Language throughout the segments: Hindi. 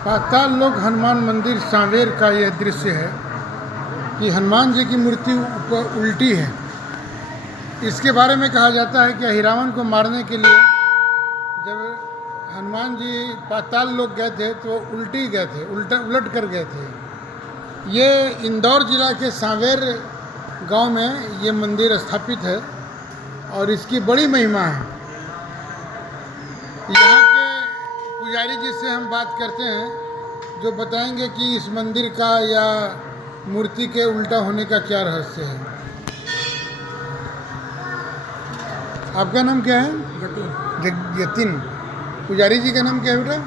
पाताल लोक हनुमान मंदिर सांवेर का यह दृश्य है कि हनुमान जी की मूर्ति ऊपर उल्टी है। इसके बारे में कहा जाता है कि अहिरावण को मारने के लिए जब हनुमान जी पाताल लोक गए थे तो उल्टी गए थे, उलट कर गए थे। ये इंदौर जिला के सांवेर गांव में ये मंदिर स्थापित है और इसकी बड़ी महिमा है। यहाँ के पुजारी जी से हम बात करते हैं जो बताएंगे कि इस मंदिर का या मूर्ति के उल्टा होने का क्या रहस्य है। आपका नाम क्या है? यतिन। पुजारी जी का नाम क्या है बेटा?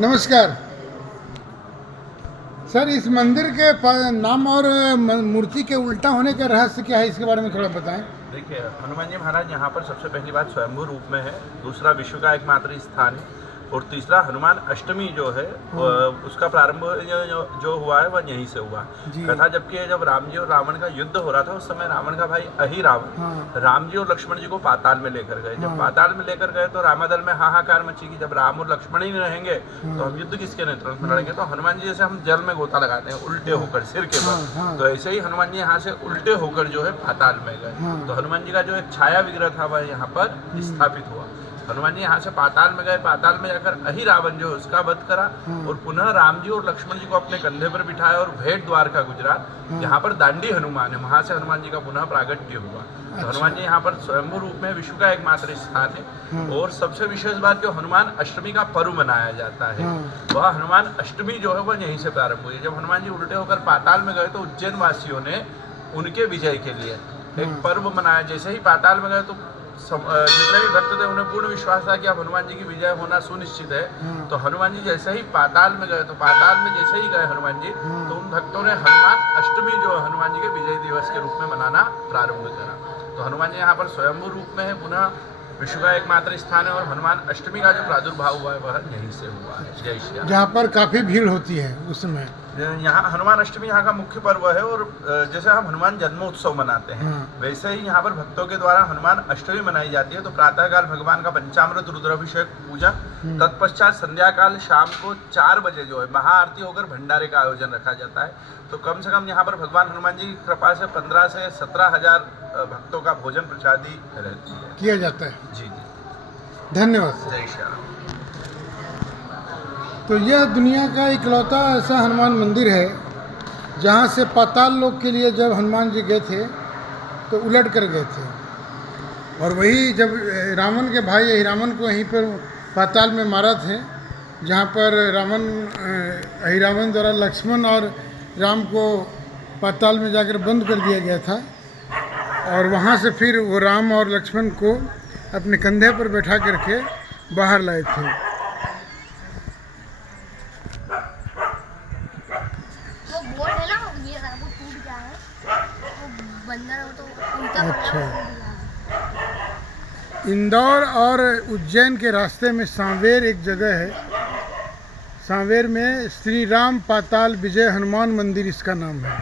नमस्कार सर, इस मंदिर के नाम और मूर्ति के उल्टा होने का रहस्य क्या है, इसके बारे में थोड़ा बताएं। देखिए, हनुमान जी महाराज यहाँ पर सबसे पहली बात स्वयंभू रूप में है, दूसरा विश्व का एकमात्र स्थान है और तीसरा हनुमान अष्टमी जो है उसका प्रारंभ जो हुआ है वह यहीं से हुआ कथा। जबकि जब राम जी और रावण का युद्ध हो रहा था उस समय रावण का भाई अहिरावण राम जी और लक्ष्मण जी को पाताल में लेकर गए। जब पाताल में लेकर गए तो रामादल में हाहाकार मची कि जब राम और लक्ष्मण ही नहीं रहेंगे तो हम युद्ध किसके नेतृत्व में लड़ेंगे। तो हनुमान जी जैसे हम जल में गोता लगाते हैं उल्टे होकर सिर के बल, तो ऐसे ही हनुमान जी यहाँ से उल्टे होकर जो है पाताल में गए। तो हनुमान जी का जो एक छाया विग्रह था वह यहाँ पर स्थापित हुआ। हनुमान जी यहाँ से पाताल में गए, पाताल में जाकर अहिरावण जो उसका वध करा और पुनः राम जी और लक्ष्मण जी को अपने कंधे पर बिठाया और भेंट द्वारका गुजरात, यहाँ पर दांडी हनुमान है, वहाँ से हनुमान जी का पुनः प्रागट्य हुआ। तो हनुमान जी यहाँ पर स्वयंभू रूप में विश्व का एकमात्र स्थान है। और सबसे विशेष बात जो हनुमान अष्टमी का पर्व मनाया जाता है वह हनुमान अष्टमी जो है वह यहीं से प्रारंभ हुई। जब हनुमान जी उल्टे होकर पाताल में गए तो उज्जैन वासियों ने उनके विजय के लिए एक पर्व मनाया। जैसे ही पाताल में गए तो जितने भी भक्त थे उन्हें पूर्ण विश्वास था कि अब हनुमान जी की विजय होना सुनिश्चित है। तो हनुमान जी जैसे ही पाताल में गए तो पाताल में जैसे ही गए हनुमान जी तो उन भक्तों ने हनुमान अष्टमी जो हनुमान जी के विजय दिवस के रूप में मनाना प्रारंभ करा। तो हनुमान जी यहाँ पर स्वयंभू रूप में है, पुनः विश्व का एकमात्र स्थान है और हनुमान अष्टमी का जो प्रादुर्भाव हुआ है वह यहीं से हुआ है। जय श्री राम। जहाँ पर काफी भीड़ होती है उस समय यहाँ हनुमान अष्टमी यहाँ का मुख्य पर्व है। और जैसे हम हनुमान जन्मोत्सव मनाते हैं वैसे ही यहाँ पर भक्तों के द्वारा हनुमान अष्टमी मनाई जाती है। तो प्रातःकाल भगवान का पंचामृत रुद्राभिषेक पूजा, तत्पश्चात संध्या काल शाम को 4 बजे जो है महाआरती होकर भंडारे का आयोजन रखा जाता है। तो कम से कम यहाँ पर भगवान हनुमान जी की कृपा से 15 से 17 हजार भक्तों का भोजन प्रसादी रहती है, किया जाता है। जी जी, धन्यवाद। जय श्री राम। तो यह दुनिया का इकलौता ऐसा हनुमान मंदिर है जहाँ से पाताल लोक के लिए जब हनुमान जी गए थे तो उलट कर गए थे। और वही जब रावण के भाई अहिरावण को यहीं पर पाताल में मारा थे, जहाँ पर अहिरावण द्वारा लक्ष्मण और राम को पाताल में जाकर बंद कर दिया गया था। और वहाँ से फिर वो राम और लक्ष्मण को अपने कंधे पर बैठा करके बाहर लाए थे। अच्छा, इंदौर और उज्जैन के रास्ते में सांवेर एक जगह है। सांवेर में श्री राम पाताल विजय हनुमान मंदिर इसका नाम है।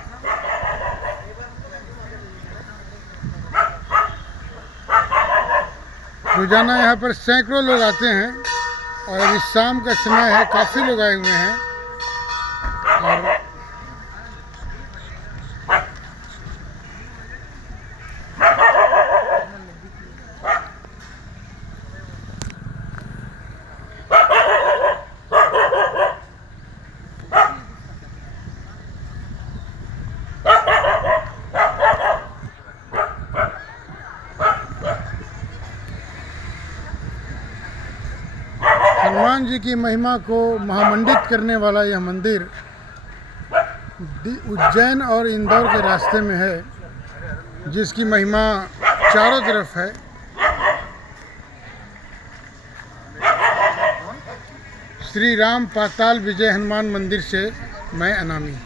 रोजाना यहाँ पर सैकड़ों लोग आते हैं और इस शाम का समय है, काफ़ी लोग आए हुए हैं। और हनुमान जी की महिमा को महामंडित करने वाला यह मंदिर उज्जैन और इंदौर के रास्ते में है, जिसकी महिमा चारों तरफ है। श्री राम पाताल विजय हनुमान मंदिर से मैं अनामी।